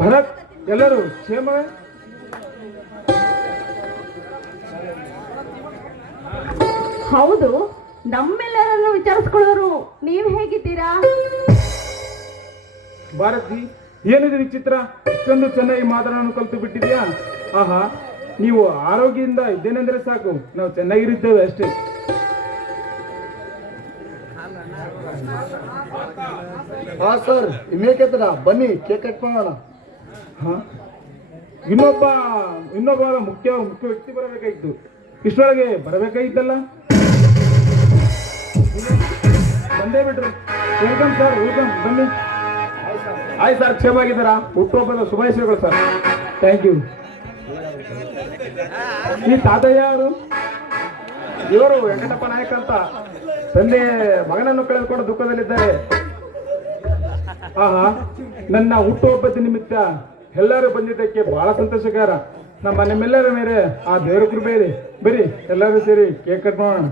ಭರತ್, ಎಲ್ಲರೂ ಕ್ಷೇಮವೇ? ಹೌದು, ನಮ್ಮೆಲ್ಲರನ್ನು ವಿಚಾರಿಸ್ಕೊಳ್ಳೋರು. ನೀವು ಹೇಗಿದ್ದೀರಾ? ಭಾರತಿ, ಏನಿದೆ ವಿಚಿತ್ರ? ಇಷ್ಟೊಂದು ಚೆನ್ನಾಗಿ ಮಾತನಾಡಲು ಕಲಿತು ಬಿಟ್ಟಿದ್ಯಾ? ಆಹಾ, ನೀವು ಆರೋಗ್ಯದಿಂದ ಇದ್ದೇನೆಂದ್ರೆ ಸಾಕು, ನಾವು ಚೆನ್ನಾಗಿರುತ್ತೇವೆ ಅಷ್ಟೇ. ಹಾ ಸರ್, ಇನ್ನೇಕೆತ್ತರ ಬನ್ನಿ, ಕೇಕ್ ಕಟ್ ಮಾಡೋಣ. ಹಾ, ಇನ್ನೊಬ್ಬ ಮುಖ್ಯ ವ್ಯಕ್ತಿ ಬರಬೇಕಾಗಿತ್ತು. ಇಷ್ಟೊಳಗೆ ಬರಬೇಕಾಗಿತ್ತಲ್ಲ. ಬಂದೇ ಬಿಟ್ರು. ವೆಲ್ಕಮ್ ಸರ್, ವೆಲ್ಕಮ್, ಬನ್ನಿ. ಆಯ್ತು ಸರ್, ಕ್ಷೇಮಾಗಿದ್ದಾರಾ? ಹುಟ್ಟುಹಬ್ಬದ ಶುಭಾಶಯಗಳು ಸರ್. Thank you. ಈ ತಾತಯ್ಯ ಅವರು? ಇವರು ವೆಂಕಟಪ್ಪ ನಾಯಕ್ ಅಂತ. ತಂದೆ ಮಗನನ್ನು ಕಳೆದುಕೊಂಡು ದುಃಖದಲ್ಲಿದ್ದಾರೆ. ಆಹಾ, ನನ್ನ ಹುಟ್ಟುಹಬ್ಬದ ನಿಮಿತ್ತ ಎಲ್ಲರೂ ಬಂದಿದ್ದಕ್ಕೆ ಬಹಳ ಸಂತೋಷಕರ. ನಮ್ಮೆಲ್ಲರ ಮೇಲೆ ಆ ದೇವರ ಕೃಪೆ ಇದೆ. ಬರೀ ಎಲ್ಲರೂ ಸೇರಿ ಕೇಕ್ ಕಟ್ ಮಾಡೋಣ.